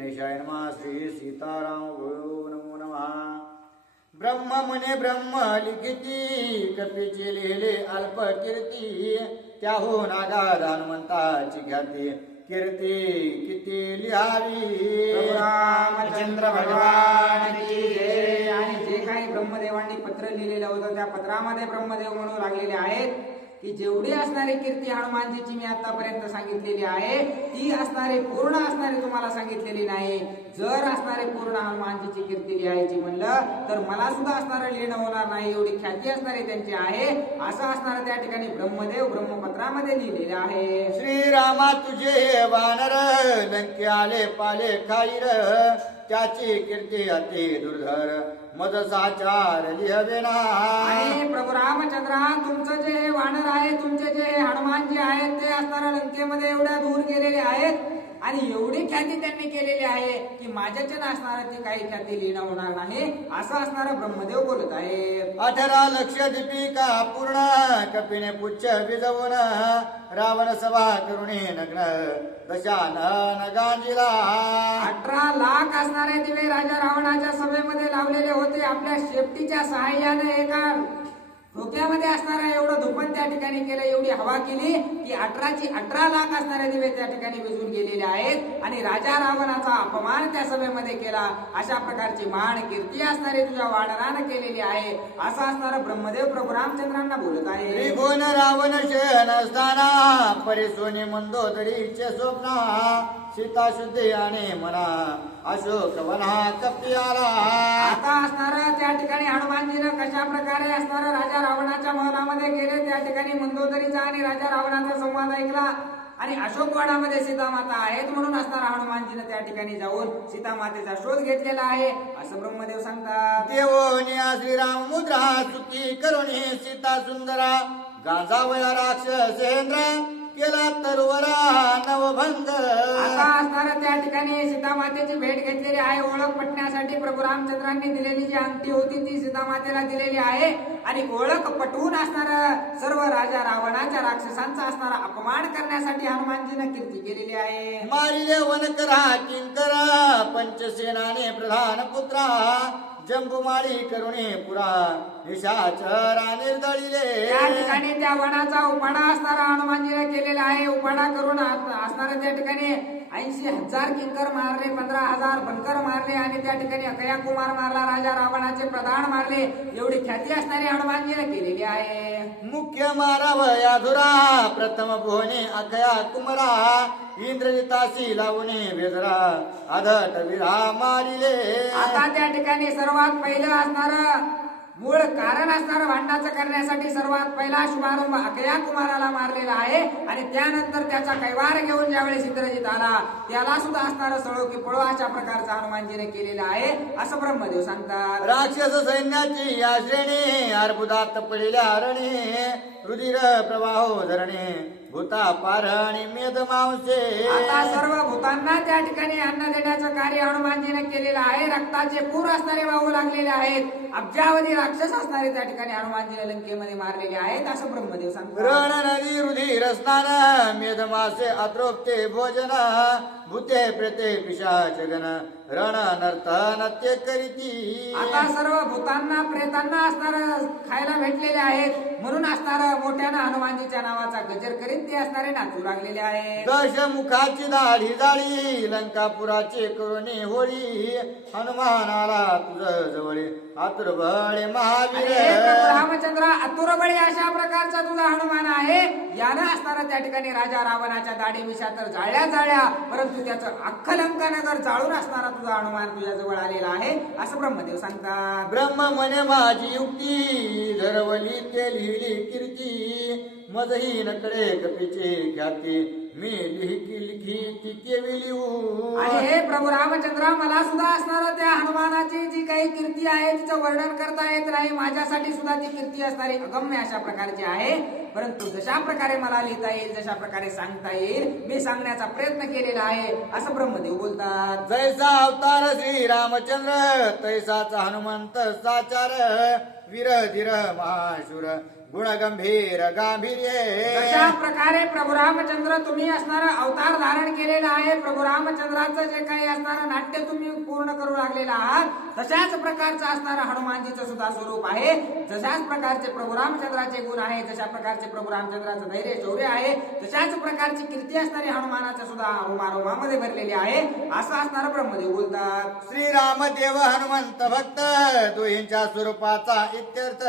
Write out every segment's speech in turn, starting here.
गणेशाय नमः. श्री सीताराम गुरु नमो नमः. ब्रह्म मुने ब्रह्म लिखिती, कपीचे लिहिले अल्प कीर्ती. त्याहून आगाध हनुमंताची ख्याती, कीर्ती किती लिहावी. रामचंद्र भगवान की जय. आणि जे काही ब्रह्मदेवांनी पत्र लिहिलेलं होतं त्या पत्रामध्ये ब्रह्मदेव म्हणू लागलेले आहेत की जेवढी असणारी कीर्ती हनुमानजीची मी आतापर्यंत सांगितलेली आहे ती असणारी पूर्ण असणारी तुम्हाला सांगितलेली नाही. जर असणारे पूर्ण हनुमानजीची कीर्ती लिहायची म्हणलं तर मला सुद्धा असणारं लिहिणं होणार नाही. एवढी ख्याती असणारी त्यांची आहे असं असणारं त्या ठिकाणी ब्रह्मदेव ब्रह्मपत्रामध्ये लिहिलेलं आहे. श्रीरामा तुझे वानर लंके आले पाले खाईर. त्याची कीर्ती अति दुर्धर मद साचार लिहवे ना. आणि प्रभू रामचंद्रा तुमचं जे हे वानर आहे तुमचे जे हनुमान जे आहेत ते असणाऱ्या लंकेमध्ये एवढ्या दूर गेलेले आहेत आणि एवढी ख्याती त्यांनी केलेली आहे की माझ्याचे असणार ती काही ख्याती लिहिणं होणार नाही असं असणारं ब्रह्मदेव बोलत आहे. 18 लक्ष दीपिका पूर्ण कपिने पुच्छ विजवून. रावण सभा करुणे नग्न दशानन गांजिला. 18 लाख असणारे दिवे राजा रावणाच्या सभेमध्ये लावलेले होते. आपल्या शेपटीच्या सहाय्याने एका डोक्यामध्ये असणारा एवढं धुपण त्या ठिकाणी केलं, एवढी हवा केली की 18 लाख असणारे दिवे त्या ठिकाणी विझून गेलेले आहेत आणि राजा रावणाचा अपमान त्या सभेमध्ये केला. अशा प्रकारची मान कीर्ती असणारी तुझ्या वानरानं केलेली आहे असं असणारं ब्रह्मदेव प्रभू रामचंद्रांना बोलत आहे. त्रिभुवन रावण शयन असताना परिसोनी मंदोदरीचे स्वप्न. सीता शुद्धी आणि मना अशोक वना कपी आला. आता असणारं त्या ठिकाणी हनुमानजीनं कशा प्रकारे असणारं राजा रावणाच्या महलामध्ये गेले. त्या ठिकाणी मंदोदरीचा आणि राजा रावणाचा संवाद ऐकला आणि अशोकवाडामध्ये सीतामाता आहेत म्हणून असणारा हनुमानजीनं त्या ठिकाणी जाऊन सीतामातेचा शोध घेतलेला आहे असं ब्रह्मदेव सांगतात. देवोनिया श्रीराम मुद्रा चुकी करुणी सीता सुंदरा. गांजावया राक्षसेंद्र केला तरुवरा नवभंग. आता असणारं त्या ठिकाणी सीतामातेची भेट घेतलेली आहे. ओळख पटण्यासाठी प्रभू रामचंद्रांनी दिलेली जी अंगठी होती ती सीतामातेला दिलेली आहे आणि ओळख पटवून असणारं सर्व राजा रावणाच्या राक्षसांचा असणारा अपमान करण्यासाठी हनुमानजीनं कीर्ती केलेली आहे. मारिले वनकरा किंकरा पंचसेनाने प्रधान पुत्रा. जंबुमाळी करुणे पुरा निशाचरा निर्दळिले. त्या ठिकाणी त्या वनाचा उपाडा असणारा हनुमानजीने केलेला आहे. उपाडा करून असणाऱ्या त्या ठिकाणी 80,000 किंकर मारले, 15,000 बनकर मारले आणि त्या ठिकाणी अकया कुमार मारला, राजा रावणाचे प्रधान मारले. एवढी ख्याती असणारी हनुमानजीने केलेली आहे. मुख्य माराव याधुरा प्रथम भुवने अकया कुमरा. इंद्रजितासी लावणे वेदरा आदट विरा मारिले. आता त्या ठिकाणी सर्वात पहिलं असणारं मूळ कारण असणारं भांडणाचं करण्यासाठी सर्वात पहिला शुभारंभ अकया कुमाराला मारलेला आहे आणि त्यानंतर त्याचा कैवार घेऊन ज्यावेळेस इंद्रजित आला त्याला सुद्धा असणारं सळो की पळो अशा प्रकारचा हनुमानजीने केलेला आहे असं ब्रह्मदेव सांगतात. राक्षस सैन्याची या श्रेणी अर्बुदात पडलेल्या रणे. रुधिर प्रवाहो धरणे भूता पारणी मेद मांसे. आता सर्व भूतांना त्या ठिकाणी अन्न देण्याचं कार्य हनुमानजीने केलेलं आहे. रक्ताचे पूर असणारे वाहू लागलेले आहेत. अब्जावधी राक्षस असणारे त्या ठिकाणी हनुमानजीने लंकेमध्ये मारलेले आहेत असं ब्रह्मदेव सांगतात. रण नदी रुधिर स्नान मेद मासे अतृप्ते भोजन. भूते प्रेते पिशाच गण रण नर्तन ते करीती. आता सर्व भूतांना प्रेतांना असणारं खायला भेटलेले आहेत म्हणून असणारं मोठ्यानं हनुमानजीच्या नावाचा गजर करीत ते असणारे नाचू लागलेले आहेत. दशमुखाची दाढी जाळी लंकापुराची करुणी होळी. हनुमानाला तुझ जवळे आतुर बळे महावीर. रामचंद्र आतुरबळी अशा प्रकारचा तुझा हनुमान आहे. यानं असणारा त्या ठिकाणी राजा रावणाच्या दाढी मिशा तर जाळल्या परंतु त्याचं अख्खं लंकानगर जाळून असणारा तुझा हनुमान तुझ्या जवळ आलेला आहे असं ब्रह्मदेव सांगतात. ब्रह्म म्हणे माझी युक्ती धरवली ते लिहिली कीर्ती. मजही नकडे कपीचे ख्याती मी लिखी ती केवी लिहू. आणि हे प्रभू रामचंद्र मला सुद्धा असणारा त्या हनुमानाची जी काही कीर्ती आहे तिचं वर्णन करता येत नाही. माझ्यासाठी सुद्धा ती कीर्ती असणारी अगम्य अशा प्रकारची आहे. परंतु जशा प्रकारे मला लिहिता येईल जशा प्रकारे सांगता येईल मी सांगण्याचा प्रयत्न केलेला आहे असं ब्रह्मदेव बोलतात. जैसा अवतार श्री रामचंद्र तैसाचा हनुमंत साचार. वीर धीर महाशूर गुणगंभीर गांभीर्ये तशा प्रकारे प्रभू रामचंद्र तुम्ही असणारा अवतार धारण केलेला आहे. प्रभू रामचंद्राचं जे काही असणारं नाट्य तुम्ही पूर्ण करू लागलेला आहात तशाच प्रकारचं असणारं हनुमानजीचं सुद्धा स्वरूप आहे. जशाच प्रकारचे प्रभू रामचंद्राचे गुण आहे, जशा प्रकारचे प्रभू रामचंद्राचं धैर्य शौर्य आहे, तशाच प्रकारची कीर्ती असणारी हनुमानाच्या सुद्धा रोमारोमामध्ये भरलेली आहे असं असणारं ब्रह्मदेव बोलतात. श्रीराम देव हनुमंत भक्त दोहींच्या स्वरूपाचा इत्यर्थ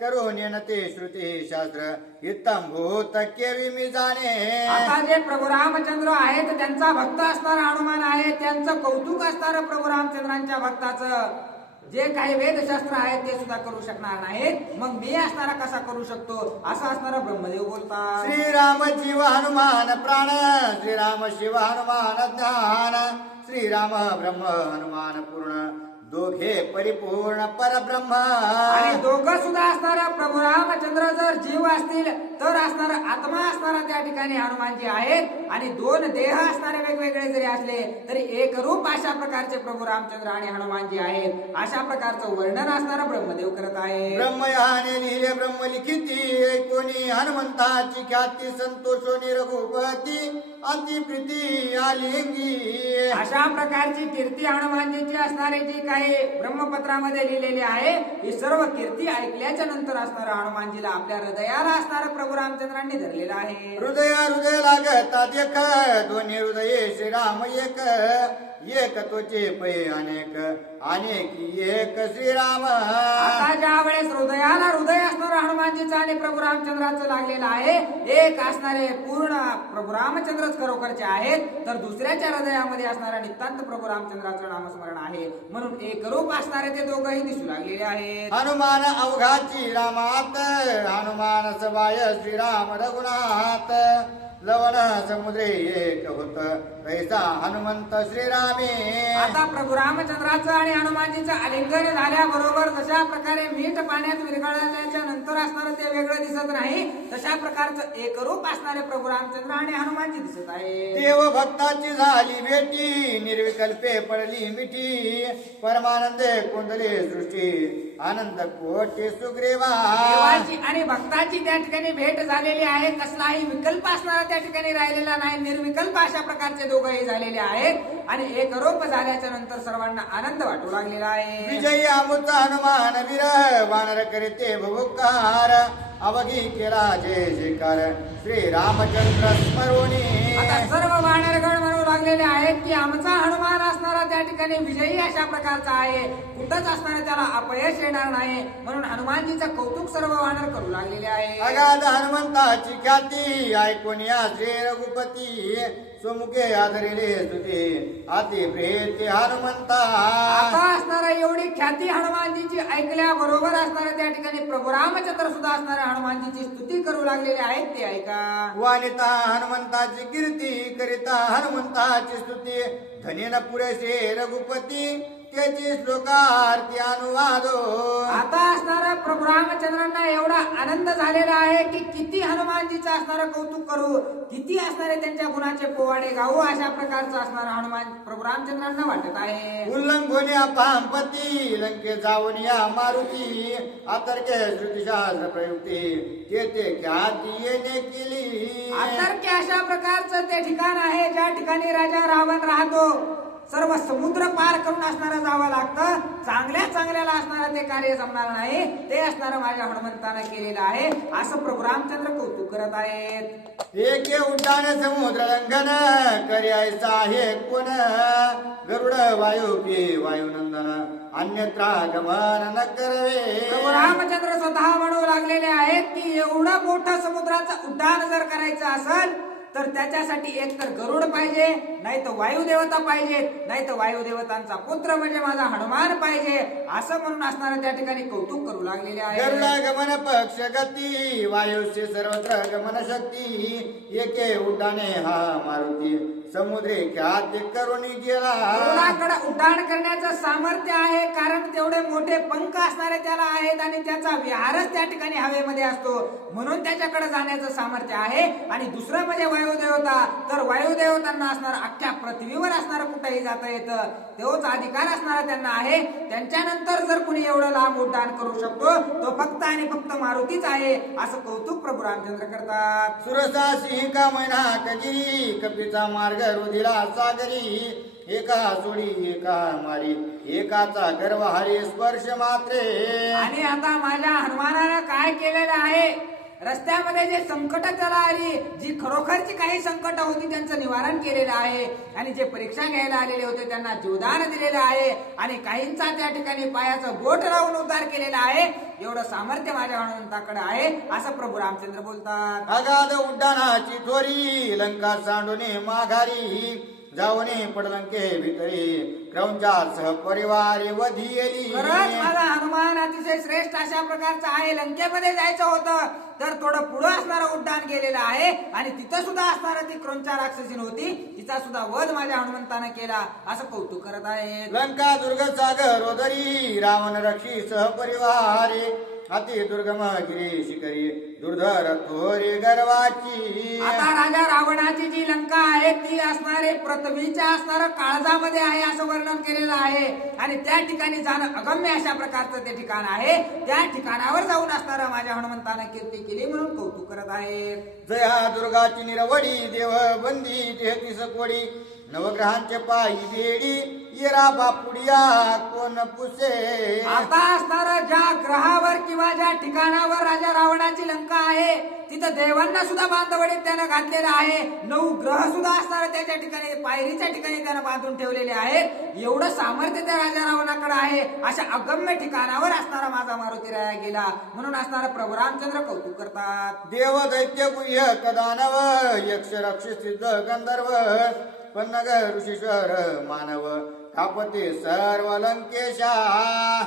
करून ते श्रुती शास्त्र इत्तम भूत केवी मी जाणे. आता जे प्रभू रामचंद्र आहेत त्यांचा भक्त असणारा हनुमान आहे, त्यांचं कौतुक असणारं प्रभू रामचंद्रांच्या भक्ताचं जे काही वेदशास्त्र आहेत ते सुद्धा करू शकणार नाहीत, मग मी असणारा कसा करू शकतो असं असणारा ब्रह्मदेव बोलतात. श्रीराम जीव हनुमान प्राण श्रीराम शिव हनुमान ज्ञान श्रीराम ब्रह्म हनुमान पूर्ण दोघे परिपूर्ण परब्रह्म. आणि दोघं सुद्धा असणारा प्रभू रामचंद्र जर जीव असतील तर असणारा आत्मा असणारा त्या ठिकाणी हनुमानजी आहेत. आणि दोन देह असणारे वेगवेगळे जरी असले तरी एक रूप अशा प्रकारचे प्रभू रामचंद्र आणि हनुमानजी आहेत. अशा प्रकारचं वर्णन असणारा ब्रह्मदेव करत आहे. ब्रह्मयाने लिहिले ब्रह्मलिखिती कोणी हनुमंताची ख्याती संतोषोनी रघुपती अति प्रीती आलिंगी. अशा प्रकारची कीर्ती हनुमानजीची असणारी जी काही ब्रह्मपत्रामध्ये लिहिलेली आहे ही सर्व कीर्ती ऐकल्याच्या नंतर असणारा हनुमानजीला आपल्या हृदयाला असणारा प्रभू रामचंद्रांनी धरलेला आहे. हृदय लागता देख दोन्ही हृदये श्रीराम एक तोचे पै अनेक अनेक एक श्रीराम. आता ज्या वेळेस हृदयाला हृदय असणारा हनुमानजीचं आणि प्रभू रामचंद्राचं लागलेलं आहे, एक असणारे पूर्ण प्रभू रामचंद्रच खरोखरचे आहेत तर दुसऱ्याच्या हृदयामध्ये असणारा नितांत प्रभू रामचंद्राचं नामस्मरण आहे. म्हणून एक रूप असणारे ते दोघंही दिसू लागलेले आहेत. हनुमान अवघाची रामात हनुमान सवाय श्रीराम रघुनाथ लवण समुद्रे एक होत कैसा हनुमंत श्रीरामे. आता प्रभू रामचंद्राचं आणि हनुमानजीचं आलिंगन झाल्याबरोबर जशा प्रकारे मीठ पाण्यात विरघळल्याच्या नंतर असणारं ते वेगळं दिसत नाही तशा प्रकारचं एकरूप असणारे प्रभू रामचंद्र आणि हनुमानजी दिसत आहे. देव भक्ताची झाली भेटी निर्विकल्पे पडली मिठी परमानंदे कोंदले सृष्टी आनंद कोटी सुग्रीवा. देवाची आणि भक्ताची त्या ठिकाणी भेट झालेली आहे, कसलाही विकल्प असणारा त्या ठिकाणी राहिलेला नाही. निर्विकल्प अशा प्रकारचे दोघंही झालेले आहेत आणि एकरूप झाल्याच्या नंतर सर्वांना आनंद वाटू लागलेला आहे. विजयी अमृत हनुमान वीर वानर करीते भुभुकार अवघी केला जय जयकार श्री रामचंद्र स्मरोनी. आता सर्व वानरगण म्हणू लागलेले आहेत की आमचा हनुमान असणारा त्या ठिकाणी विजयी अशा प्रकारचा आहे, कुठंच असणारा त्याला अपयश येणार नाही. म्हणून हनुमानजीचं कौतुक सर्व वानर करू लागलेले आहे. अगाध हनुमंताची ख्याती ऐकून या श्री रघुपती सुमुखे आदरिले स्तुती अति प्रिय हनुमंता. आता असणारा एवढी ख्याती हनुमानजीची ऐकल्या बरोबर असणाऱ्या त्या ठिकाणी प्रभू रामचंद्र सुद्धा असणाऱ्या हनुमानजीची स्तुती करू लागलेले आहेत ते ऐका. वानिता हनुमंताची कीर्ती करिता हनुमंताची स्तुती धनेन पुरेसे रघुपती त्याची श्लोकार्थी अनुवादो. आता असणारा प्रभू रामचंद्रांना एवढा आनंद झालेला आहे की किती हनुमानजीचं असणारं कौतुक करू, किती असणारे त्यांच्या गुणाचे पोवाडे गाऊ अशा प्रकारचं असणारा हनुमान प्रभू रामचंद्रांना वाटत आहे. उल्लंघोन्या पाहपती लंके जाऊन या मारुती अतर्के श्रुतिशास्त्र प्रयुक्ती तेथे ख्याती येणे केली. अतर्क्य अशा प्रकारचं ते ठिकाण आहे ज्या ठिकाणी राजा रावण राहतो. सर्व समुद्र पार करून असणारा जावं लागतं, चांगल्याला असणारं ते कार्य जमणार नाही, ते असणारं माझ्या हनुमंतानं केलेलं आहे असं प्रभू रामचंद्र कौतुक करत आहेत. एके उड्डाण समुद्र लंघन कर्यायचा आहे कोण गरुड वायू की वायुनंदन अन्यत्रा गमन न करवे. प्रभू रामचंद्र स्वतः म्हणू लागलेले आहेत की एवढं मोठं समुद्राचं उड्डाण जर करायचं असेल तर त्याच्यासाठी एक तर गरुड पाहिजे, नाही तर वायुदेवता पाहिजेत, नाही तर वायुदेवतांचा पुत्र म्हणजे माझा हनुमान पाहिजे असं म्हणून असणारं त्या ठिकाणी कौतुक करू लागलेले आहे. गरुड गमन पक्ष गती वायुष्य सर्वत्र गमन शक्ती एके उड्डाणे हा मारुती समुद्रे ख्याती करून गेला. गरुडाकडे उड्डाण करण्याचं सामर्थ्य आहे कारण तेवढे मोठे पंख असणारे त्याला आहेत आणि त्याचा विहारच त्या ठिकाणी हवेमध्ये असतो म्हणून त्याच्याकडे जाण्याचं सामर्थ्य आहे. आणि दुसरं म्हणजे वायुदेवता, तर वायुदेवतांना असणार अख्ख्या पृथ्वीवर असणार कुठेही जाता येतं, तोच अधिकार असणारा त्यांना आहे. त्यांच्यानंतर जर कुणी एवढं लांब उड्डाण करू शकतो तो फक्त आणि फक्त मारुतीच आहे, असं कौतुक प्रभू रामचंद्र करतात. सुरसा सिंह का मैना कजिरी कपीचा मार्ग रुधिरा सागरी एका सोडी एका मारी एकाचा गर्व हरी स्पर्श मात्रे. आणि आता माझ्या हनुमानानं काय केलेलं आहे, रस्त्यामध्ये जे संकट त्याला आली, जी खरोखरची काही संकट होती त्यांचं निवारण केलेलं आहे, आणि जे परीक्षा घ्यायला आलेले होते त्यांना जीवदान दिलेलं आहे, आणि काहींचा त्या ठिकाणी पायाचं बोट लावून उद्धार केलेला आहे. एवढं सामर्थ्य माझ्या हनुमंताकडे आहे, असं प्रभू रामचंद्र बोलतात. अगाध उड्डाणाची थोरी लंका सांडूने माघारी जाऊने पडलंके भितरी क्रौंचा सहपरिवार वधियली. खरंच माझा हनुमान अतिशय श्रेष्ठ अशा प्रकारचा आहे. लंकेमध्ये जायचं होतं तर थोडं पुढं असणारं उड्डाण गेलेलं आहे, आणि तिथं सुद्धा असणारा ती क्रौंचा राक्षसीन होती, तिचा सुद्धा वध माझ्या हनुमंतानं केला, असं कौतुक करत आहे. लंका दुर्ग सागर ओदरी रावण रक्षी सहपरिवारे अति दुर्गम गिरी शिखरी दुर्धर थोरी गर्वाची. आता राजा रावणाची जी लंका आहे ती असणारे पृथ्वीच्या असणाऱ्या काळजामध्ये आहे असं वर्णन केलेलं आहे, आणि त्या ठिकाणी जाणं अगम्य अशा प्रकारचं ते ठिकाण आहे. त्या ठिकाणावर जाऊन असणारा माझ्या हनुमंतानं कीर्ती केली म्हणून कौतुक करत आहे. जया दुर्गाची निरवडी देव बंदी 33 कोडी नवग्रहांचे पायी बेडी येरा बापुडिया कोण पुसे. आता असणारा ज्या ग्रहावर किंवा ज्या ठिकाणावर राजा रावणाची लंका आहे तिथं देवांना सुद्धा बांधवडीत त्यानं घातलेलं आहे. 9 ग्रह सुद्धा असणार त्याच्या ठिकाणी, पायरीच्या ठिकाणी त्यानं बांधून ठेवलेले आहेत. एवढं सामर्थ्य त्या राजा रावणाकडे आहे. अशा अगम्य ठिकाणावर असणारा माझा मारुती राया गेला म्हणून असणारा प्रभू रामचंद्र कौतुक करतात. देव दैत्य गुह्य कदानव यक्ष रक्षित सिद्ध गंधर्व पन्नग ऋषीश्वर मानव कापते सर्व लंकेशा.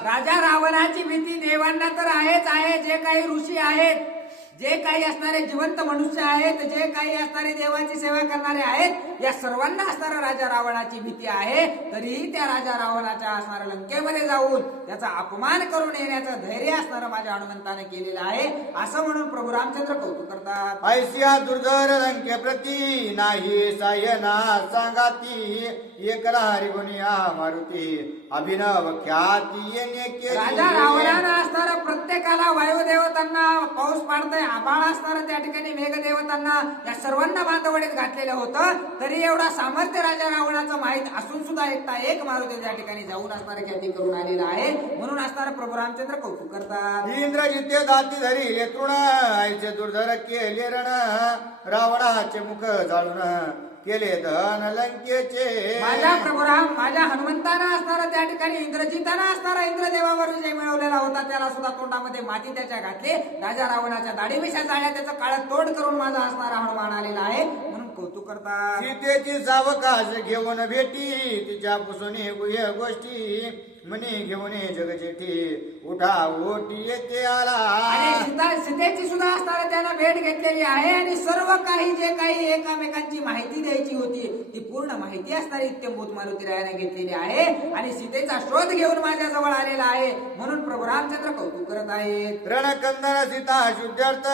राजा रावणाची भीती देवांना तर आहेच आहे, जे काही ऋषी आहेत, जे काही असणारे जिवंत मनुष्य आहेत, जे काही असणारे देवाची सेवा करणारे आहेत, या सर्वांना असणारा राजा रावणाची भीती आहे. तरीही त्या राजा रावणाच्या असणाऱ्या लंकेमध्ये जाऊन त्याचा अपमान करून येण्याचं धैर्य असणारं माझ्या हनुमंताने केलेलं आहे, असं म्हणून प्रभू रामचंद्र कौतुक करतात. ऐसिया दुर्धर लंके प्रती नाही सायना सांगाती एकला हरिगुनिया मारुती अभिनव ख्याती येणे केली. राजा रावणानं असणारा प्रत्येकाला वायुदेवतांना पाऊस पाडतंय, आभाळ असणारं त्या ठिकाणी मेघदेवतांना, या सर्वांना बांधवडीत घातलेलं होतं. तरी एवढा सामर्थ्य राजा रावणाचं माहित असून सुद्धा एकटा एक मारुती त्या ठिकाणी जाऊन असणारे ख्याती करून आलेला आहे म्हणून असणारा प्रभू रामचंद्र कौतुक करतात. इंद्रजिते दाती धरी ले तृण ऐसे दुर्धर केले रण रावणाचे मुख जाळून केले धन लंकेचे. माझ्या प्रभुराम माझ्या हनुमंतानं असणारा त्या ठिकाणी इंद्रजितानं असणारा इंद्रदेवावर विजय मिळवलेला होता, त्याला सुद्धा तोंडामध्ये माती त्याच्या घातली. राजा रावणाच्या दाढीमिशा जाळ्या, त्याचं काळं तोड करून माझा असणारा हनुमान आलेला आहे म्हणून कौतुक करतात. सीतेची सावकाश घेऊन भेटी तिच्या पुसुनी गुह्य गोष्टी मनी घेऊन जगजेठी उठा ओटी येते आला. आणि सीतेची सुद्धा असणारा त्यानं भेट घेतलेली आहे, आणि सर्व काही जे काही एकमेकांची माहिती द्यायची होती ती पूर्ण माहिती असणारी इत्यंभूत मारुती रायाने घेतलेली आहे, आणि सीतेचा शोध घेऊन माझ्या जवळ आलेला आहे म्हणून प्रभू रामचंद्र कौतुक करत आहेत. रणकंदन सीता शुद्धार्थ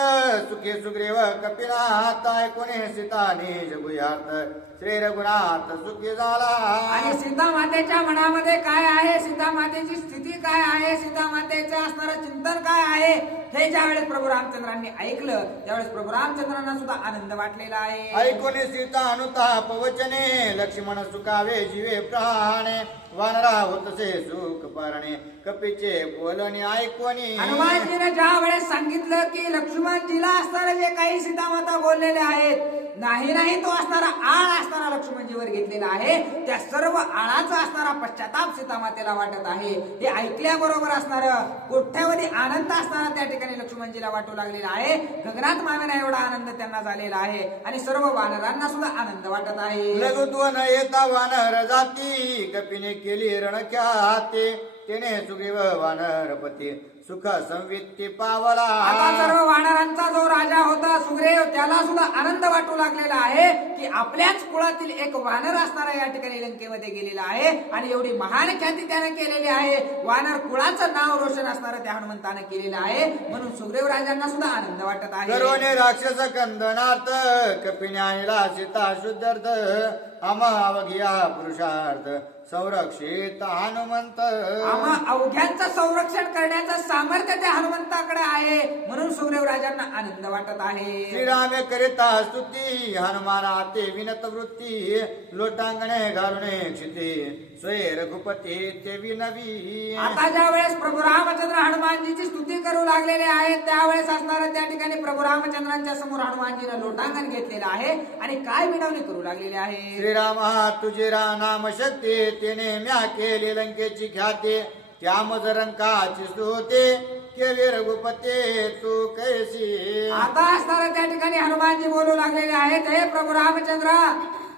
सुखे सुग्रीव कपिनाथ ऐकोने सीता निज गुह्यार्थ श्री रघुनाथ सुखी झाला. आणि सीता मातेच्या मनामध्ये काय आहे, सीता मातेची स्थिती काय आहे, सीता मातेचं असणारं चिंतन काय आहे, हे ज्यावेळेस प्रभू रामचंद्रांनी ऐकलं त्यावेळेस प्रभू रामचंद्रांना सुद्धा आनंद वाटलेला आहे. ऐकोने सीता अनुताप वचने लक्ष्मण सुखावे जीवे प्राणे वानरा होतसे सुख पारणे कपीचे बोलणे ऐकोनी. हनुमानजीने ज्या वेळेस सांगितलं की लक्ष्मणजीला असणारे जे काही सीतामाता बोललेले आहेत, नाही तो असणारा आळ असणारा लक्ष्मणजीवर घेतलेला आहे, त्या सर्व आळाचा असणारा पश्चाताप सीतामातेला वाटत आहे. हे ऐकल्याबरोबर असणारं कोठ्यावधी आनंद असणारा त्या ठिकाणी लक्ष्मणजीला वाटू लागलेला आहे. गगनात मावेना एवढा आनंद त्यांना झालेला आहे, आणि सर्व वानरांना सुद्धा आनंद वाटत आहे. लघुत्व न येता वानर जाती कपीने केली रणख्याते तेने सुग्रीव वानरपती सुख संवित्ती पावला. आता सर्व वानरांचा जो राजा होता सुग्रीव त्याला सुद्धा आनंद वाटू लागलेला आहे की आपल्याच कुळातील एक वानर असणारा या ठिकाणी लंकेमध्ये गेलेला आहे आणि एवढी महान ख्याती त्याने केलेली आहे. वानर कुळाचं नाव रोशन असणारं त्या हनुमंतानं केलेलं आहे म्हणून सुग्रीव राजांना सुद्धा आनंद वाटत आहे. सर्वने राक्षस कंदनार्थ कपिने आणला सीता शुद्धार्थ अमावघिया पुरुषार्थ संरक्षित हनुमंत. आम्हा अवघ्यांचं संरक्षण करण्याचं सामर्थ्य त्या हनुमंताकडे आहे म्हणून सुग्रीव राजांना आनंद वाटत आहे. श्रीरामे करिता स्तुती हनुमाना ते विनत वृत्ती लोटांगणे घालूने क्षिती स्वय रघुपती ते विनवी. आता ज्या वेळेस प्रभू रामचंद्र हनुमानजीची स्तुती करू लागलेले आहेत त्यावेळेस असणाऱ्या त्या ठिकाणी प्रभू रामचंद्रांच्या समोर हनुमानजीनं लोटांगण घेतलेलं आहे आणि काय विनवणी करू लागलेली आहे. श्रीरामा तुझे नाम शक्ती तेने म्या केली लंकेची ख्याती त्या मजरंकाची स्तुती केली रघुपते तू कैसी. आता असणाऱ्या त्या ठिकाणी हनुमानजी बोलू लागलेले आहेत हे प्रभू रामचंद्र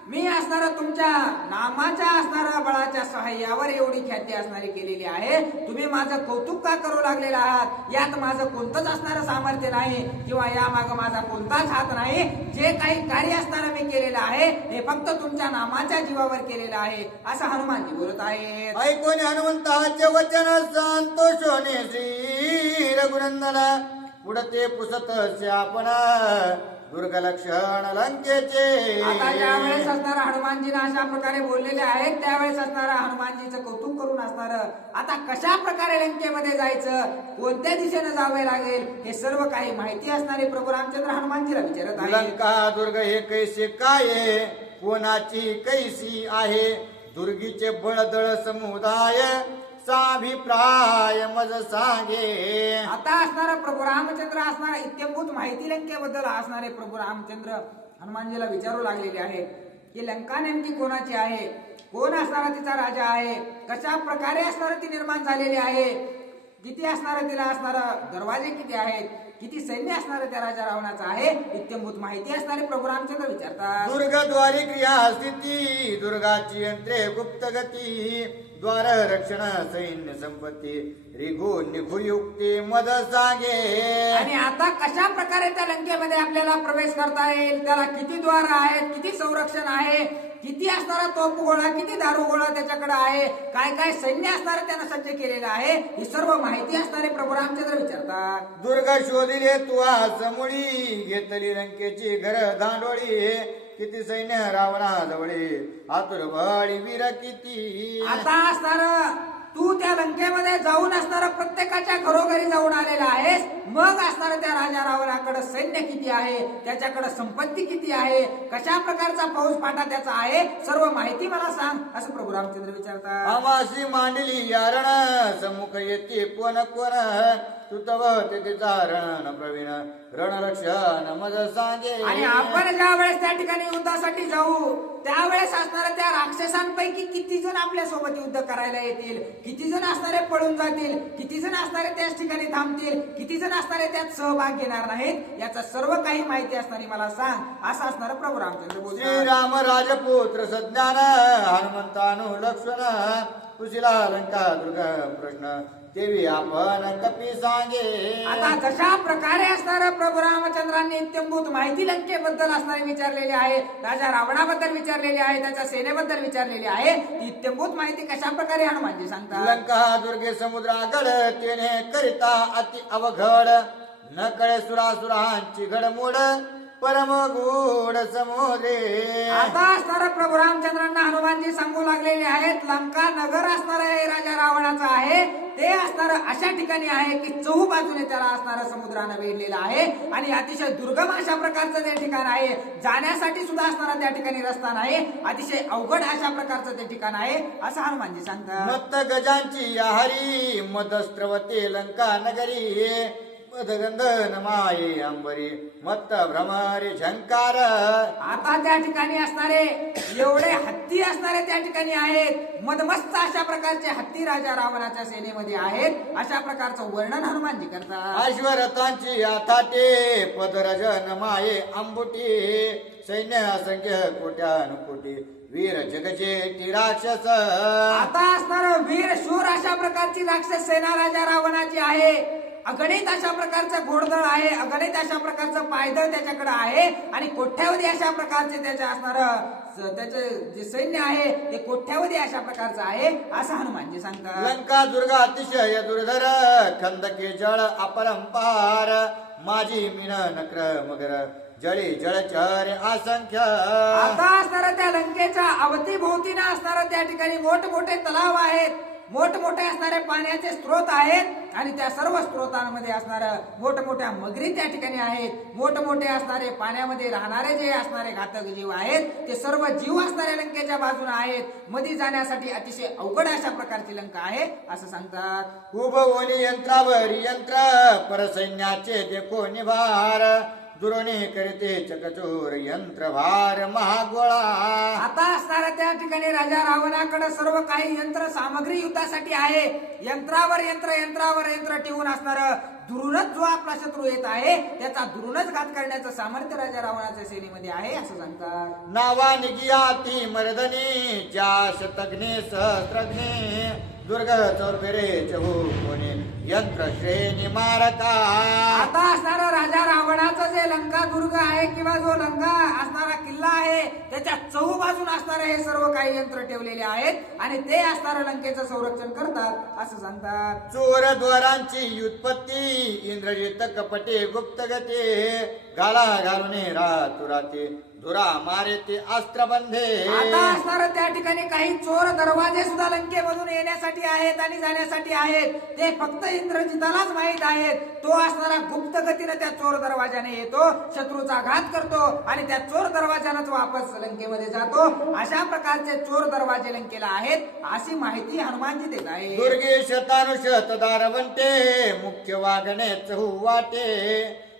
मी असणारा तुमच्या नामाच्या असणाऱ्या बळाच्या सहाय्यावर एवढी ख्याती असणारी केलेली आहे. तुम्ही माझं कौतुक का करू लागलेला आहात. यात माझं कोणतंच असणारं सामर्थ्य नाही किंवा या माग माझा कोणताच हात नाही. जे काही कार्य असणारं मी केलेलं आहे हे फक्त तुमच्या नामाच्या जीवावर केलेलं आहे असं हनुमानजी बोलत आहेत. ऐकून हनुमंताचे वचन संतोषोने श्री रघुनंदन पुढते पुसत आपण दुर्गलक्षण लंकेचे. आता ज्यावेळेस असणारा हनुमानजीनं अशा प्रकारे बोललेले आहेत त्यावेळेस असणारा हनुमानजीचं कौतुक करून असणार आता कशा प्रकारे लंकेमध्ये जायचं कोणत्या दिशेने जावे लागेल हे सर्व काही माहिती असणारे प्रभू रामचंद्र हनुमानजीला विचारत आहे. लंका दुर्ग हे कैसे काय कोणाची कैसी आहे दुर्गीचे बळदळ समुदाय साभिप्राय मज सांगे. आता असणारा प्रभू रामचंद्र असणारा इत्यंभूत माहिती लंकेबद्दल असणारे प्रभू रामचंद्र हनुमानजीला विचारू लागलेले आहेत की लंका नेमकी कोणाची आहे कोण असणारा तिचा राजा आहे कशा प्रकारे असणारा ती निर्माण झालेली आहे किती असणारा तिला असणारा दरवाजे किती आहेत किती सैन्य असणारं त्या राजा रावणाचं आहे इत्यंभूत माहिती असणारे प्रभू रामचंद्र विचारतात. दुर्गद्वारी क्रिया स्थिती दुर्गाची यंत्रे गुप्त गती द्वार रक्षण सैन्य संपत्ती रिघु निघुयुक्ती मद सांगे. आणि आता कशा प्रकारे त्या लंकेमध्ये आपल्याला प्रवेश करता येईल त्याला किती द्वार आहेत किती संरक्षण आहे किती असणारा तोफ गोळा किती दारू गोळा त्याच्याकडे आहे काय काय सैन्य असणारं त्यानं सज्ज केलेलं आहे ही सर्व माहिती असणारे प्रभू रामचंद्र विचारतात. दुर्ग शोधिले तू समोळी घेतली लंकेची घर दांडोळी किती सैन्य रावणा जवळी आतुर बळी वीर किती. आता असणार तू त्या लंकेमध्ये जाऊन असणार प्रत्येकाच्या घरोघरी जाऊन आलेला आहेस मग असणार त्या राजा रावणाकडे सैन्य किती आहे त्याच्याकडे संपत्ती किती आहे कशा प्रकारचा फौज फाटा त्याचा आहे सर्व माहिती मला सांग असं प्रभू रामचंद्र विचारतात. आमाशी मांडली यारण समुख येते कोण कोण तुतव तिचा रण प्रवीण रणरक्षण मज सांगे. आणि आपण ज्या वेळेस त्या ठिकाणी युद्धासाठी जाऊ त्यावेळेस असणाऱ्या त्या राक्षसांपैकी किती जण आपल्या सोबत युद्ध करायला येतील किती जण असणारे पळून जातील किती जण असणारे त्याच ठिकाणी थांबतील किती जण असणारे त्यात सहभाग घेणार नाहीत याचा सर्व काही माहिती असणारी मला सांग असं असणार प्रभू रामचंद्र बोलतात. श्रीराम राजपुत्र सज्ञान हनुमंतानु लक्ष्मण कुशिला लंका दुर्ग प्रश्न देवी आपण कपी सांगे. आता जशा प्रकारे असणाऱ्या प्रभू रामचंद्रांनी इत्यंभूत माहिती लंकेबद्दल असणारी विचारलेली आहे राजा रावणाबद्दल विचारलेली आहे त्याच्या सेनेबद्दल विचारलेली आहे ती इत्यंभूत माहिती कशा प्रकारे हनुमानजी सांगतात. लंका दुर्गे समुद्रागड तेने करिता अति अवघड न कळे सुरासुरांची घडमोड परम गूढ समोरे. आता असणारा प्रभू रामचंद्रांना हनुमानजी सांगू लागलेले आहेत लंका नगर असणार आहे राजा रावणाचं आहे ते असणार अशा ठिकाणी आहे की चहूबाजूने त्याला असणारा समुद्रानं वेढलेला आहे आणि अतिशय दुर्गम अशा प्रकारचं ते ठिकाण आहे जाण्यासाठी सुद्धा असणारा त्या ठिकाणी रस्ता नाही अतिशय अवघड अशा प्रकारचं ते ठिकाण आहे असं हनुमानजी सांगतात. मत्त गजांची आहारी मदस्त्रवते लंका नगरी मदगंधन माये अंबरी मत्त भ्रमरी झंकार. आता त्या ठिकाणी असणारे एवढे हत्ती असणारे त्या ठिकाणी आहेत मदमस्त अशा प्रकारचे हत्ती राजा रावणाच्या सेनेमध्ये आहेत अशा प्रकारचं वर्णन हनुमानजी करतात. ऐश्वरतांची आथाटे पदरजन माये अंबुटी सैन्य असंख्य कोट्यानुकोटी वीर जगजेटी राक्षस आता असणार वीर शूर अशा प्रकारची राक्षस सेना राजा रावणाची आहे. अगणित अशा प्रकारचं घोडदळ आहे, अगणित अशा प्रकारचं पायदळ त्याच्याकडे आहे आणि कोट्यावधी अशा प्रकारचे त्याचे असणार त्याचे जे सैन्य आहे ते कोट्यावधी अशा प्रकारचं आहे असं हनुमानजी सांगतात. लंका दुर्गा अतिशय दुर्धर खंदके जळ अपरंपार माझी मीन नक्र मगर जळी जळचर असंख्य. आता असणाऱ्या त्या लंकेच्या अवतीभोवतीनं असणाऱ्या त्या ठिकाणी मोठमोठे तलाव आहेत, मोठमोठे असणारे पाण्याचे स्रोत आहेत आणि त्या सर्व स्रोतांमध्ये असणाऱ्या मोठमोठ्या मगरी त्या ठिकाणी आहेत. मोठमोठे असणारे पाण्यामध्ये राहणारे जे असणारे घातक जीव आहेत ते सर्व जीव असणाऱ्या लंकेच्या बाजूने आहेत. मध्ये जाण्यासाठी अतिशय अवघड अशा प्रकारची लंका आहे असं सांगतात. उभवली यंत्रावर यंत्र परसैन्याचे देखो निभार दुरोने करते चकचोर यंत्रभार महागोळा. आता असणाऱ्या त्या ठिकाणी राजा रावणाकडे सर्व काही यंत्र सामग्री युद्धासाठी आहे. यंत्रावर यंत्र यंत्रावर यंत्र ठेवून असणार दुरूनच जो आपला शत्रू येत आहे त्याचा दुरूनच घात करण्याचं सामर्थ्य राजा रावणाच्या सेनेमध्ये आहे असं सांगतात. नावा निगियाती मर्दनी ज्या शतग्ने सहस्त्रग्ने दुर्ग चौफेरे चहू कोणी यंत्र श्रेणी मारका. आता असणारा राजा रावणाचं जे लंका दुर्ग आहे किंवा जो लंका असणारा किल्ला आहे त्याच्या चहूबाजून असणारे हे सर्व काही यंत्र ठेवलेले आहेत आणि ते असणाऱ्या लंकेचं संरक्षण करतात असं सांगतात. चोर द्वारांची व्युत्पत्ती इंद्रजित कपटे गुप्तगते गाला घालूने रातुराते दुरा मारे ते अस्त्रबंधे. आता असणार त्या ठिकाणी काही चोर दरवाजे सुद्धा लंकेमधून येण्यासाठी आहेत आणि जाण्यासाठी आहेत. ते फक्त इंद्रजितालाच माहित आहेत. तो असणारा गुप्त गतीने त्या चोर दरवाजाने येतो, शत्रूचा घात करतो आणि त्या चोर दरवाजानेच वापस लंकेमध्ये जातो. अशा प्रकारचे चोर दरवाजे लंकेला आहेत अशी माहिती हनुमानजी देत आहे. दुर्गे शतानुशत दारवंटे मुख्य वागणे चहू वाटे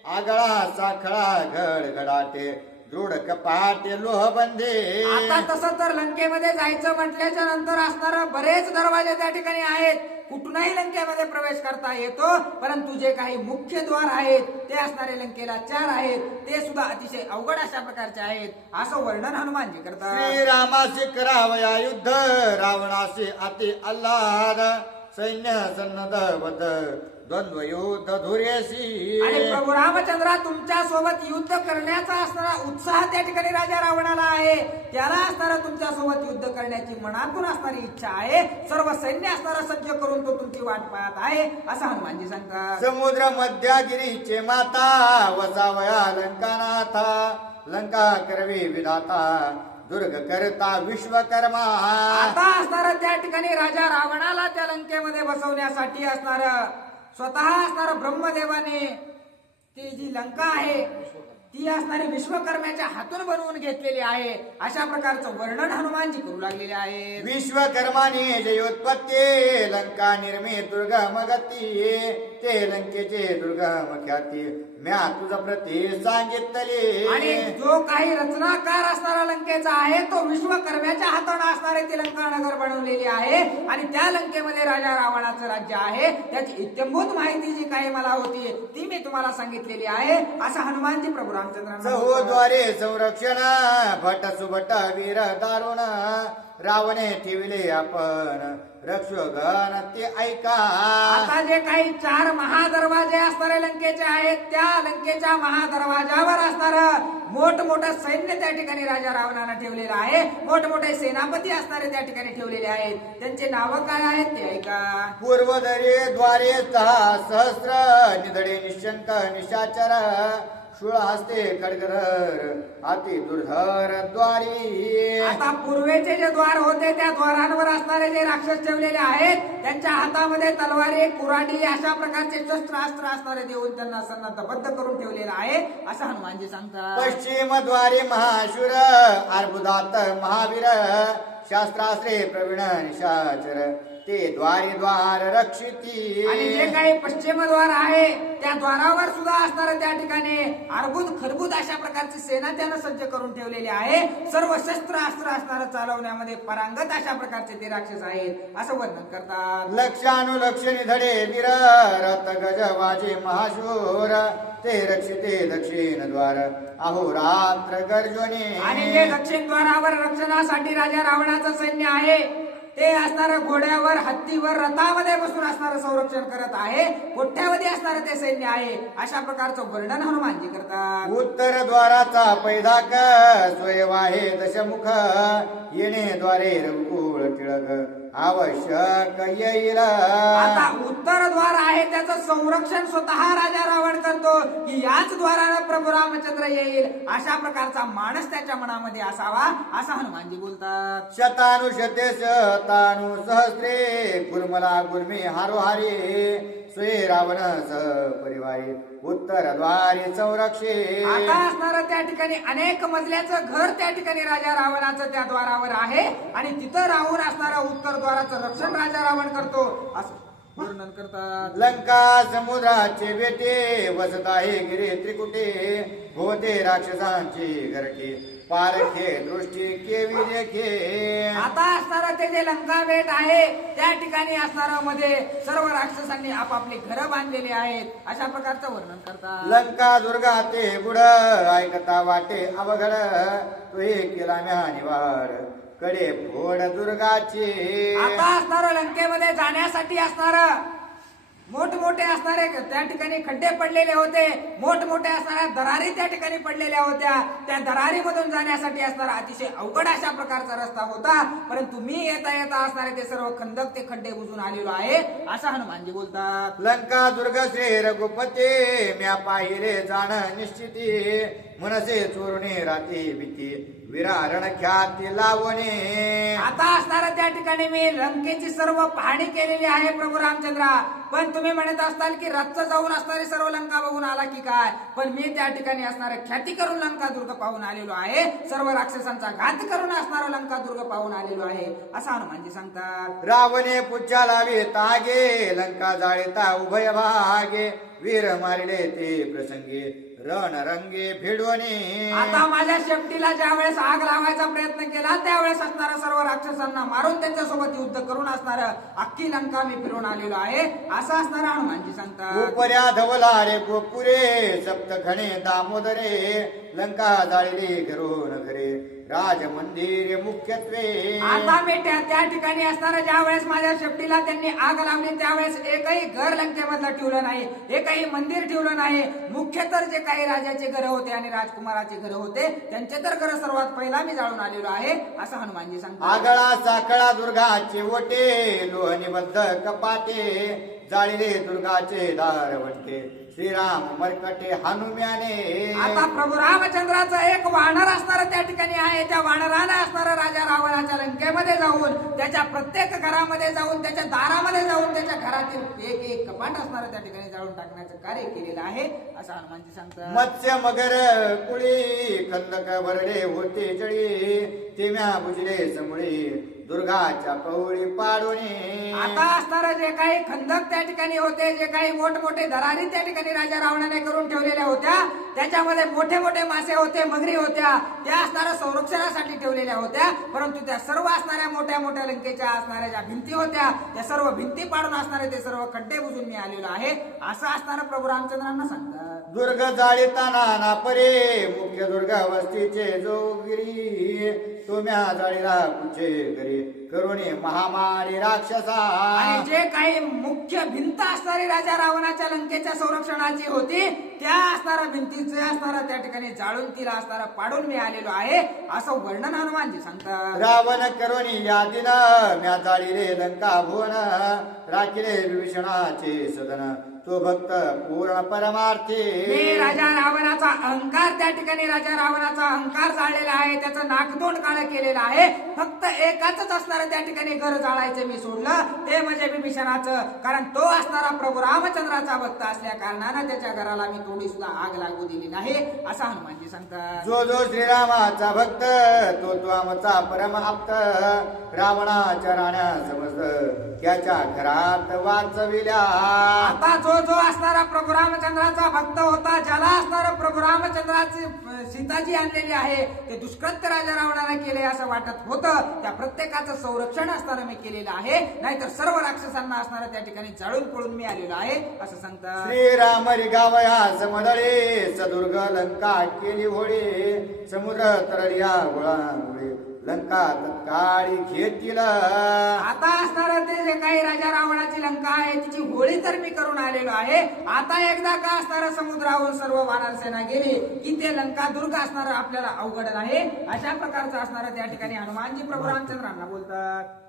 आगळा साखळा घडघडाटे दृढ कपाटे लोहबंधे. आता तसं तर लंकेमध्ये जायचं म्हटल्याच्या नंतर असणार बरेच दरवाजे त्या ठिकाणी आहेत. कुठूनही लंकेमध्ये प्रवेश करता येतो, परंतु जे काही मुख्य द्वार आहेत ते असणारे लंकेला 4 आहेत. ते सुद्धा अतिशय अवघड अशा प्रकारचे आहेत असं वर्णन हनुमानजी करतात. श्रीरामाशी करावया युद्ध रावणाशी अति आल्हाद सैन्य सन्नद बद द्वंद्व युद्ध धुरेशी. आणि प्रभू रामचंद्रा तुमच्या सोबत युद्ध करण्याचा असणारा उत्साह त्या ठिकाणी राजा रावणाला आहे. त्याला असणारा तुमच्या सोबत युद्ध करण्याची मनातून असणारी इच्छा आहे. सर्व सैन्य असणारा सज्ज करून तो तुमची वाट पाहत आहे असं हनुमानजी सांगतात. समुद्र मध्यागिरीचे माता वसावया लंकानाथा लंका करवी विधाता दुर्ग करता विश्वकर्मा. आता असणारा त्या ठिकाणी राजा रावणाला त्या लंकेमध्ये बसवण्यासाठी असणार स्वतः असणारा ब्रह्मदेवाने ती जी लंका आहे ती असणारी विश्वकर्म्याच्या हातून बनवून घेतलेली आहे अशा प्रकारचं वर्णन हनुमानजी करू लागलेले आहे. विश्वकर्माने जयोत्पत्ती लंका निर्मित दुर्गम गती ते लंकेचे दुर्गम ख्याती म्या तुझ प्रती सांगितले. आणि जो काही रचनाकार असणारा लंकेचा आहे तो विश्वकर्म्याच्या हाताने असणारे ती लंका नगर बनवलेली आहे आणि त्या लंकेमध्ये राजा रावणाचं राज्य आहे. त्याची इत्यंभूत माहिती जी काही मला होती ती मी तुम्हाला सांगितलेली आहे असं हनुमानजी प्रभू चहूद्वारे संरक्षण भट सुभट वीर दारुण रावणे ठेवले आपण रक्षगण ते ऐका. आता जे काही 4 महादरवाजे असणारे लंकेचे आहेत त्या लंकेच्या महादरवाजावर असणार मोठमोठं सैन्य त्या ठिकाणी राजा रावणाने ठेवलेलं आहे. मोठमोठे सेनापती असणारे त्या ठिकाणी ठेवलेले आहेत. त्यांचे नाव काय आहेत ते ऐका. पूर्वदरे द्वारे 6 सहस्र निधडे निशंक निशाचर शुळ हस्ते खडगधर अति दुर्धर द्वारी. आता पूर्वेचे जे द्वार होते त्या द्वारांवर असणारे जे राक्षस ठेवलेले आहेत त्यांच्या हातामध्ये तलवारी कुऱ्हाडी अशा प्रकारचे शस्त्रास्त्र असणारे देऊन त्यांना सन्नद्धबद्ध करून ठेवलेलं आहे असं हनुमानजी सांगतात. पश्चिम द्वारे महाशूर अर्बुदात महावीर शास्त्रास्त्रे प्रवीण निशाचर ते द्वारी द्वार रक्षिती. आणि जे काही पश्चिम द्वार आहे त्या द्वारावर सुद्धा असणारं त्या ठिकाणी अर्बुद खरबूद अशा प्रकारची सेना त्यानं सज्ज करून ठेवलेली आहे. सर्व शस्त्र अस्त्र असणारं चालवण्यामध्ये परांगत अशा प्रकारचे ते राक्षस आहेत असं वर्णन करतात. लक्षानुलक्ष निधडे वीर रथ गज वाजे महाशूर ते रक्षिते दक्षिण द्वार अहोरात्र गर्जने. आणि जे दक्षिण द्वारावर रक्षणासाठी राजा रावणाचं सैन्य आहे ते असणारं घोड्यावर, हत्तीवर, रथामध्ये बसून असणारं संरक्षण करत आहे. कोठ्यावधी असणारं ते सैन्य आहे. अशा प्रकारचं वर्णन हनुमानजी करतात. उत्तर द्वाराचा पैदाक स्वयंवाहे दशमुख येणे द्वारे रघुकुळ टिळक आवश्यक येईल. आता उत्तर द्वार आहे त्याचं संरक्षण स्वतः राजा रावण करतो की याच द्वारानं प्रभू रामचंद्र येईल अशा प्रकारचा मानस त्याच्या मनामध्ये असावा असं हनुमानजी बोलतात. शतानुशते शतानु सहस्रे गुरमला गुरमे हारोहारी स्वे रावण परिवारी उत्तर द्वारी संरक्षे. आता असणारं त्या ठिकाणी अनेक मजल्याचं घर त्या ठिकाणी राजा रावणाचं त्या द्वारावर आहे आणि तिथं राहून असणारं उत्तर द्वाराचं रक्षण राजा रावण करतो असं वर्णन करतात. लंका समुद्राचे बेटे वसत आहे गिरे त्रिकुटे होते राक्षसांची घरटे पारखे दृष्टी केवी देखे. आता असणारं ते जे लंका बेट आहे त्या ठिकाणी असणारं मध्ये सर्व राक्षसांनी आपापली घरं बांधलेली आहेत अशा प्रकारचं वर्णन करतात. लंका दुर्गा ते गुड ऐकता वाटे अवघड तुहे केला म्या निवार कडे फोड दुर्गाची. आता असणारं लंकेमध्ये जाण्यासाठी असणारं मोठमोठे असणारे त्या ठिकाणी खड्डे पडलेले होते. मोठमोठे असणाऱ्या दरारी त्या ठिकाणी पडलेल्या होत्या. त्या दरारीमधून जाण्यासाठी असणारा अतिशय अवघड अशा प्रकारचा रस्ता होता. परंतु मी येता येता असणारे ते सर्व खंदक ते खड्डे बुजून आलेलो आहे असं हनुमानजी बोलतात. लंका दुर्ग श्री रघुपते म्या पाहिले जाण निश्चिती मनसे चोरणे राती भीती विरारण ख्याती लावणे. आता असणारं त्या ठिकाणी मी लंकेची सर्व पाहणी केलेली आहे प्रभू रामचंद्रा. पण तुम्ही म्हणत असताल की रथचं जाऊन असणारी सर्व लंका बघून आला की काय, पण मी त्या ठिकाणी असणारे ख्याती करून लंका दुर्ग पाहून आलेलो आहे. सर्व राक्षसांचा घात करून असणारा लंका दुर्ग पाहून आलेलो आहे असं हनुमानजी सांगतात. रावणे पुच्छा लावे तागे लंका जाळीता उभय भागे वीर मारिले ते प्रसंगी रण रंगे भिडवणे. आता माझ्या शेपटीला ज्या वेळेस आग लावायचा प्रयत्न केला त्यावेळेस असणाऱ्या सर्व राक्षसांना मारून त्यांच्यासोबत युद्ध करून असणारं अख्खी लंका मी फिरून आलेलो आहे असं असणारा हनुमानजी सांगतात. गोपर्या धवला रे गोपुरे सप्त घणे दामोदरे लंका जाळीले घरून घरे राज मंदिर मुख्यत्वे. आता मी त्या ठिकाणी असणाऱ्या ज्या वेळेस माझ्या शेपटीला त्यांनी आग लावली त्यावेळेस एकही घर लंकेमधलं ठेवलं नाही, एकही मंदिर ठेवलं नाही. मुख्य तर जे काही राजाचे घर होते आणि राजकुमाराचे घर होते त्यांचे तर घर सर्वात पहिला मी जाळून आलेलो आहे असं हनुमानजी सांगतात. आगळा साखळा दुर्गाचे ओटे लोहनिबद्ध कपाटे जाळीले दुर्गाचे दार वंटे श्रीराम मरकटे हनुम्याने. आता प्रभू रामचंद्राचं एक वानर असणार त्या ठिकाणी आहे. त्या वानरानं असणारा राजा रावणाच्या लंकेमध्ये जाऊन त्याच्या प्रत्येक घरामध्ये जाऊन त्याच्या दारामध्ये जाऊन त्याच्या घरातील एक एक कपाट असणार त्या ठिकाणी जाळून टाकण्याचं कार्य केलेलं आहे असं हनुमानजी सांगतात. मत्स्य मगर कुळी खंदक वरडे होते जळी तेम्या बुजले समोळी दुर्गाच्या पवळी पाडोने. आता असणारं जे काही खंदक त्या ठिकाणी होते, जे काही मोठमोठे दरारी त्या ठिकाणी राजा रावणाने करून ठेवलेल्या होत्या त्याच्यामध्ये मोठे मोठे मासे होते, मगरी होत्या, त्या असणाऱ्या संरक्षणासाठी ठेवलेल्या होत्या. परंतु त्या सर्व असणाऱ्या मोठ्या मोठ्या लंकेच्या असणाऱ्या ज्या भिंती होत्या त्या सर्व भिंती पाडून असणारे ते सर्व खड्डे बुजून मी आलेलो आहे असं असणारं प्रभू रामचंद्रांना सांगतात. दुर्ग जाळीताना ना परे मुख्य दुर्गा वस्तीचे जोगिरी तुम्या जाळीला कुचे घरी करुणे महामारी राक्षसा. आणि जे काही मुख्य भिंत असणारी राजा रावणाच्या लंकेच्या संरक्षणाची होती त्या असणाऱ्या भिंतीचे असणारा त्या ठिकाणी जाळून तिला असणारा पाडून मी आलेलो आहे असं वर्णन हनुमानजी सांगतात. रावण करुणी यादीन म्या जाळीले लंका भुवन राखिले विभीषणाचे सदन तो भक्त पूर्ण परमार्थी. मी राजा रावणाचा अहंकार त्या ठिकाणी राजा रावणाचा अहंकार जाळलेला आहे, त्याचं नाकतोंड काळं केलेलं आहे. फक्त एकाच असणारं त्या ठिकाणी घर जाळायचं मी सोडलं ते म्हणजे विभीषणाचं, कारण तो असणारा प्रभू रामचंद्राचा भक्त असल्या कारणानं त्याच्या घराला मी थोडी सुद्धा आग लागू दिली नाही असं हनुमानजी सांगतात. जो जो श्रीरामाचा भक्त तो तो आमचा परम आप्त रावणाच्या राण्या समजत त्याच्या घरात वाचविल्या. आता जो जो असणारा प्रभू रामचंद्राचा भक्त होता, ज्याला असणारा प्रभू रामचंद्राची सीता जी आणलेली आहे ते दुष्कृत्य राजा रावणाने केले असं वाटत होतं, त्या प्रत्येकाचं संरक्षण असणारं मी केलेलं आहे, नाहीतर सर्व राक्षसांना असणारं त्या ठिकाणी जाळून पळून मी आलेलो आहे असं सांगतात. श्रीराम गावया समदळे सदुर्ग लंका केली होळे समुद्र तरळ्या गोळामुळे लंका तत्काळी घेतील. आता असणारं ते जे काही राजा रावणाची लंका आहे तिची होळी तर मी करून आलेलो आहे. आता एकदा का असणारं समुद्रावरून सर्व वानर सेना गेली की ते लंका दुर्ग असणारं आपल्याला अवघड आहे. अशा प्रकारचं असणारं त्या ठिकाणी हनुमानजी प्रभू रामचंद्रांना बोलतात.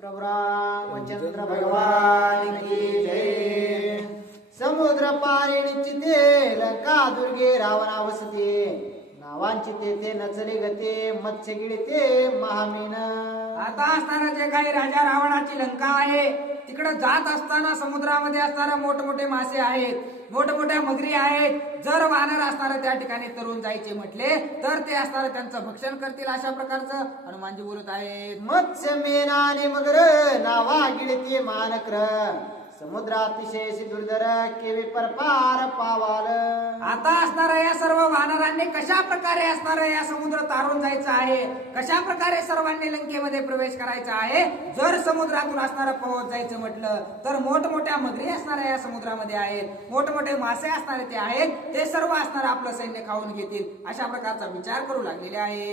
प्रभु रामचंद्र भगवान की जय. समुद्र पारी निश्चिते लंका दुर्गे रावणा वसते नावांची तेथे नचले गते मत्स्य गिळते महामीन. आता असणारं जे काही राजा रावणाची लंका आहे तिकडे जात असताना समुद्रामध्ये असणारे मोठमोठे मासे आहेत, मोठमोठ्या मगरी आहेत. जर वानर असणारे त्या ठिकाणी तरुण जायचे म्हटले तर ते असणारे त्यांचं भक्षण करतील. अशा प्रकारचं हनुमानजी बोलत आहेत. मत्स्य मेनाने मगर नावा गिळते मानकर समुद्र अतिशय दुर्धर केवी परपार पावाल. आता असणाऱ्या या सर्व वानरांनी कशा प्रकारे असणारं या समुद्र तारून जायचं आहे, कशा प्रकारे सर्वांनी लंकेमध्ये प्रवेश करायचा आहे. जर समुद्रातून असणारं पोहत जायचं म्हटलं तर मोठमोठ्या मगरी असणाऱ्या या समुद्रामध्ये आहेत, मोठमोठे मासे असणारे ते आहेत, ते सर्व असणारं आपलं सैन्य खाऊन घेतील. अशा प्रकारचा विचार करू लागलेले आहे.